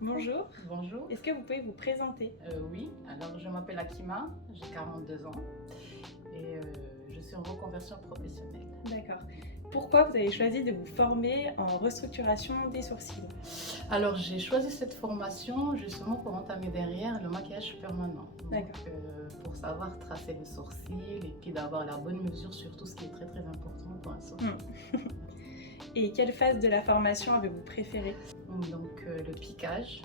Bonjour, Bonjour. est-ce que vous pouvez vous présenter? Oui, alors je m'appelle Akima, j'ai 42 ans et je suis en reconversion professionnelle. D'accord. Pourquoi vous avez choisi de vous former en restructuration des sourcils? Alors j'ai choisi cette formation justement pour entamer derrière le maquillage permanent. D'accord. Pour savoir tracer le sourcil et puis d'avoir la bonne mesure sur tout ce qui est très très important pour un sourcil. Et quelle phase de la formation avez-vous préférée? Le piquage.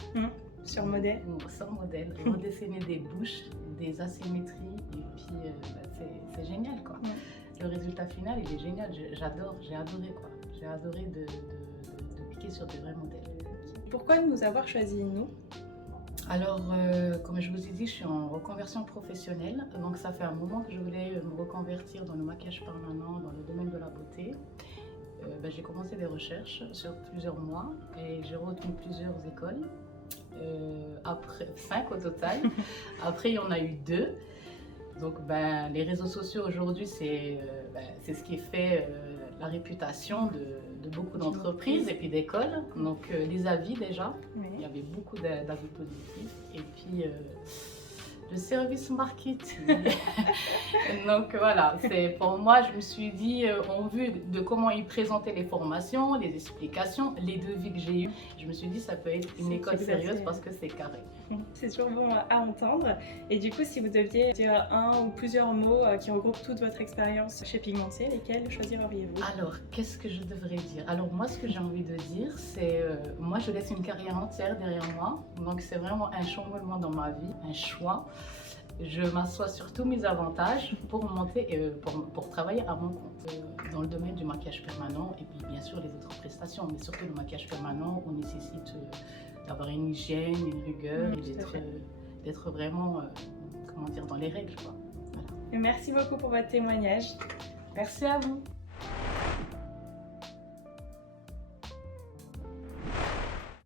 Sur modèle? Sur modèle, redessiner des bouches, des asymétries et puis c'est génial quoi. Le résultat final il est génial, j'adore, j'ai adoré quoi. J'ai adoré de piquer sur des vrais modèles. Pourquoi nous avoir choisi nous? Alors, comme je vous ai dit, je suis en reconversion professionnelle, donc ça fait un moment que je voulais me reconvertir dans le maquillage permanent, dans le domaine de la beauté. J'ai commencé des recherches sur plusieurs mois et j'ai retenu plusieurs écoles. Après 5 au total. Après, il y en a eu 2. Donc, les réseaux sociaux aujourd'hui, c'est ce qui fait la réputation de beaucoup d'entreprises et puis d'écoles. Donc, les avis déjà, il y avait beaucoup d'avis positifs. Et puis, le service marketing. Donc voilà, c'est pour moi, je me suis dit, en vue de comment ils présentaient les formations, les explications, les devis que j'ai eus, je me suis dit ça peut être une école sérieuse parce que c'est carré. C'est toujours bon à entendre. Et du coup, si vous deviez dire un ou plusieurs mots qui regroupent toute votre expérience chez Pigmentier, lesquels choisiriez-vous? Alors, qu'est-ce que je devrais dire? Alors moi, ce que j'ai envie de dire, c'est moi, je laisse une carrière entière derrière moi. Donc c'est vraiment un chamboulement dans ma vie, un choix. Je m'assois sur tous mes avantages pour monter, pour travailler à mon compte dans le domaine du maquillage permanent et puis bien sûr les autres prestations, mais surtout le maquillage permanent, on nécessite d'avoir une hygiène, une rigueur et d'être vraiment, comment dire, dans les règles, quoi. Voilà. Merci beaucoup pour votre témoignage. Merci à vous.